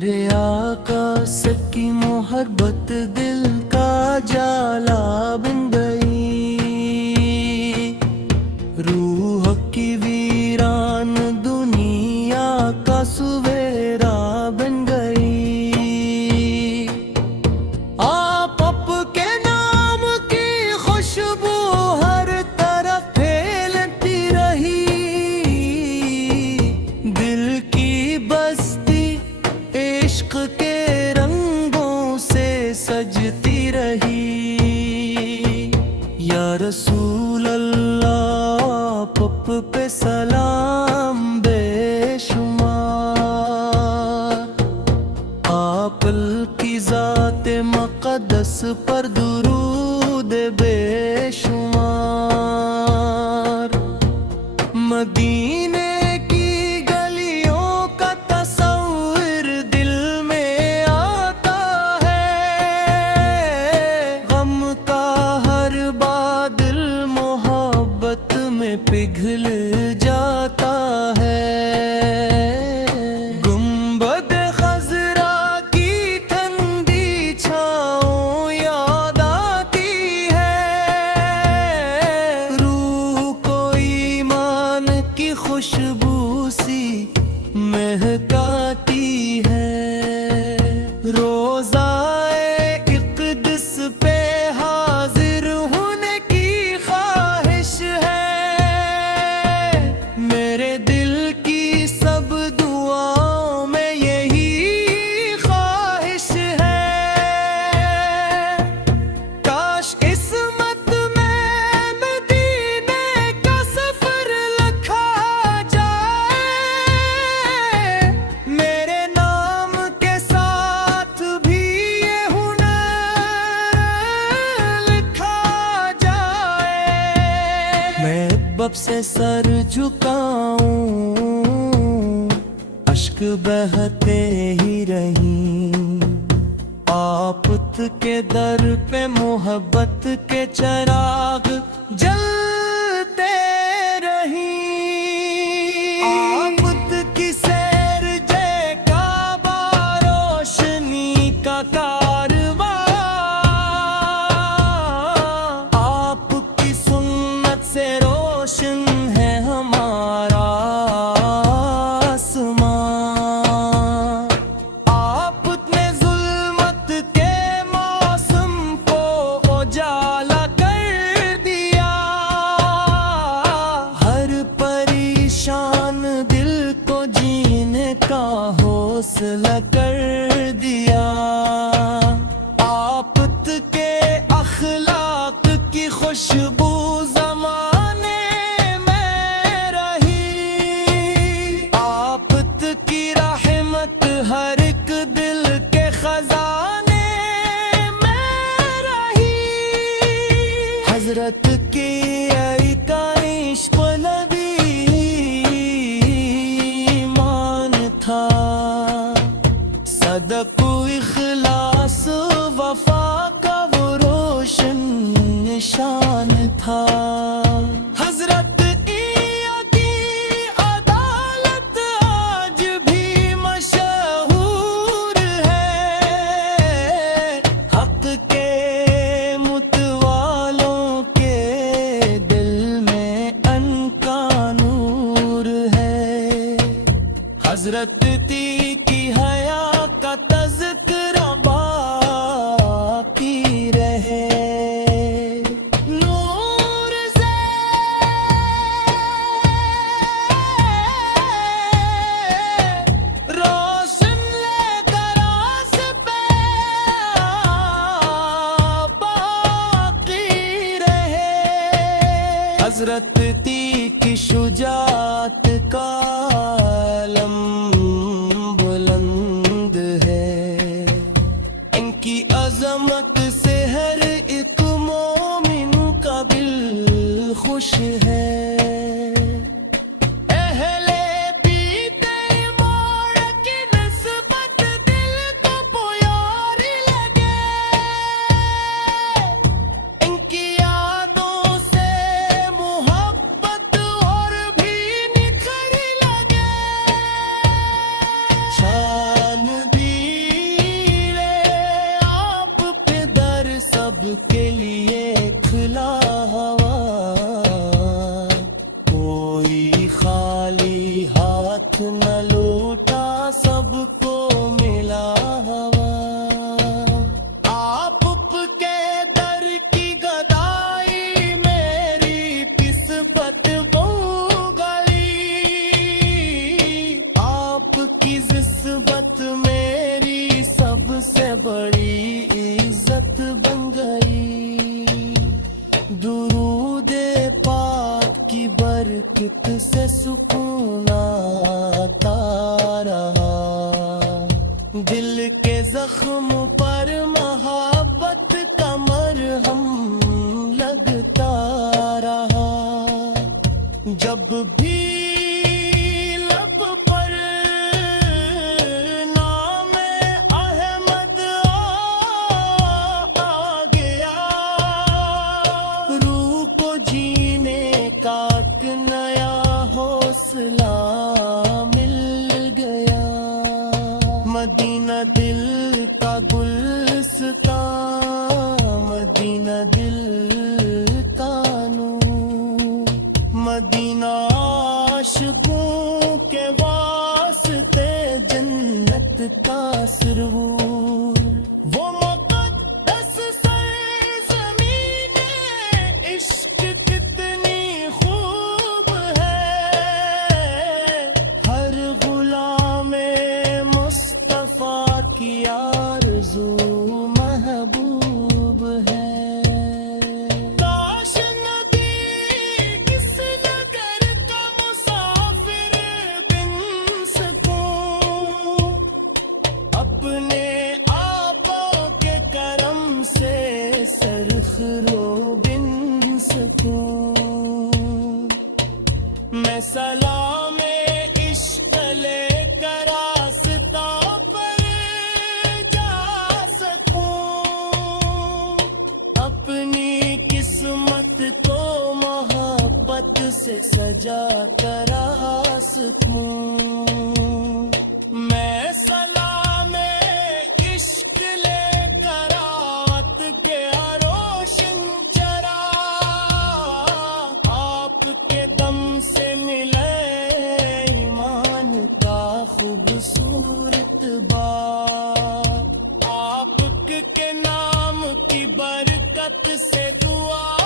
میرے آقا سے کی محبت دل کا جالا بن گئی، روح کی ویران دنیا کا سویرا بن گئی۔ آپ کے نام کی خوشبو ہر طرف پھیلتی رہی، دل کی بستی عشق کے رنگوں سے سجتی رہی۔ یا رسول اللہ آپ پہ سلام بے شمار، آپ کی ذات مقدس پر درود بے شمار۔ مدینے کی گلیوں کا تصور دل میں آتا ہے، غم کا ہر بادل محبت میں پگھل جاتا ہے۔ گنبد خضرا کی ٹھنڈی چھاؤں یاد آتی ہے، روح کو ایمان کی خوشبو سی مہکاتی ہے۔ روضائے اقدس پہ حاضر ہونے کی خواہش ہے، میرے دل کی سب دعاؤں میں یہی خواہش ہے۔ کاش قسمت میں مدینے کا سفر لکھا جائے، میرے نام کے ساتھ بھی یہ ہنر لکھا جائے۔ میں بب سے سر جھکاؤں، اشک بہتے ہی رہیں، آپ کے در پہ محبت کے چراغ جلتے رہیں۔ آپ کی سیر جے کعبہ روشنی کا کارواں، آپ کی سنت سے روشن ہے ہمارا آسمان۔ آپ نے ظلمت کے موسم کو اجالا کر دیا، ہر پریشان دل کو جینے کا حوصلہ کر دیا۔ آپ کے اخلاق کی خوشبو زمانے میں رہی، آپ کی رحمت ہر ایک دل کے خزانے میں رہی۔ حضرت کی عشق نبی ایمان تھا، صدق و اخلاص وفا کا وہ روشن نشان تھا۔ حضرت عیاں کی عدالت آج بھی مشہور ہے، حق کے متوالوں کے دل میں ان کا نور ہے۔ حضرت کی حیا کا تذکرہ باقی رہے، نور سے محبت میری سب سے بڑی عزت بن گئی، درود پاک کی برکت سے سکون آتا رہا، دل کے زخم پر محبت کا مرہم لگتا رہا، جب بھی لب پر نام احمد آ گیا، روح کو جینے کا ایک نیا حوصلہ مل گیا، مدینہ دل کا گلستان، مدینہ دل کا نور، مدینہ عاشقوں کے واسطے جنت کا سرور، وہ مقدس سرزمین عشق کتنی خوب ہے، ہر غلام مصطفیٰ کی آرزو محبوب ہے، کاش نبی کس نگر کا مسافر بن سکوں، اپنے آقا کے کرم سے سرخرو بن سکوں، میں سلام عشق لے کر آستاں پر جا سکوں، اپنی قسمت کو محبت سے سجا کر آ سکوں، میں سلام عشق لے کر آت کے روشن چرا، آپ کے دم سے ملے ایمان کا خوبصورت باغ، آپ کے نام کی برکت سے دعا